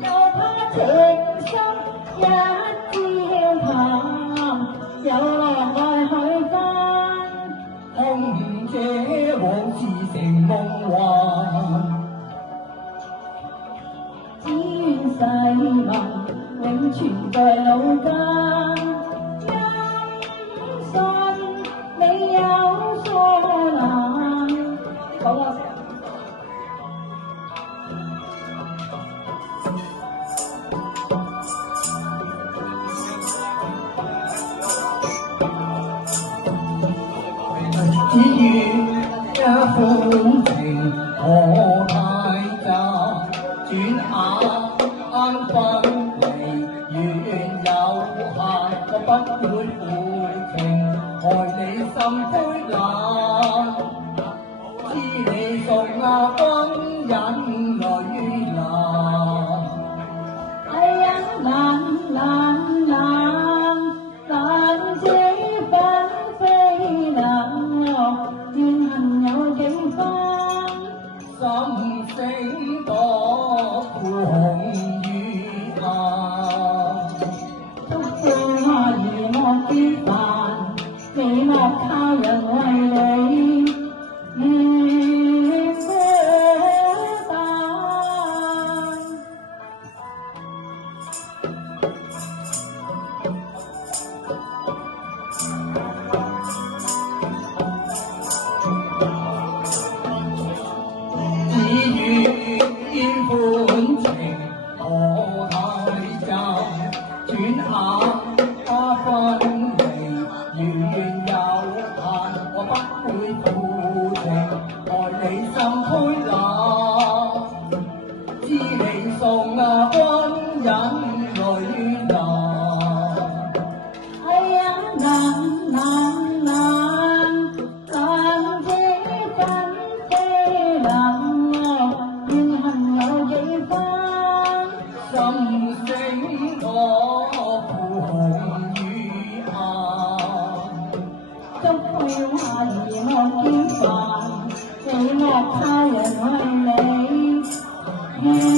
又怕情深一朝淡，有浪愛去翻，空這往事成夢幻。只願世文永存在腦間，因信你有疏懶。講啊！只願一款情何太雜，轉眼分離緣有限，我不會負情，害你心灰冷。知你送君引淚流。哎呀，冷冷冷，冷這紛飛冷落，怨恨有幾分？心聲多苦紅與淡，祝福花兒莫結煩，你莫他人為你願捨淡。只願款情何太雜，轉眼分離緣有限，我不會負情，害你心灰冷。知你送君引淚流。哎呀，冷冷冷，冷這紛飛冷落，怨恨有幾分？心聲多苦紅與暗，祝福花兒莫結煩，你莫他人為你。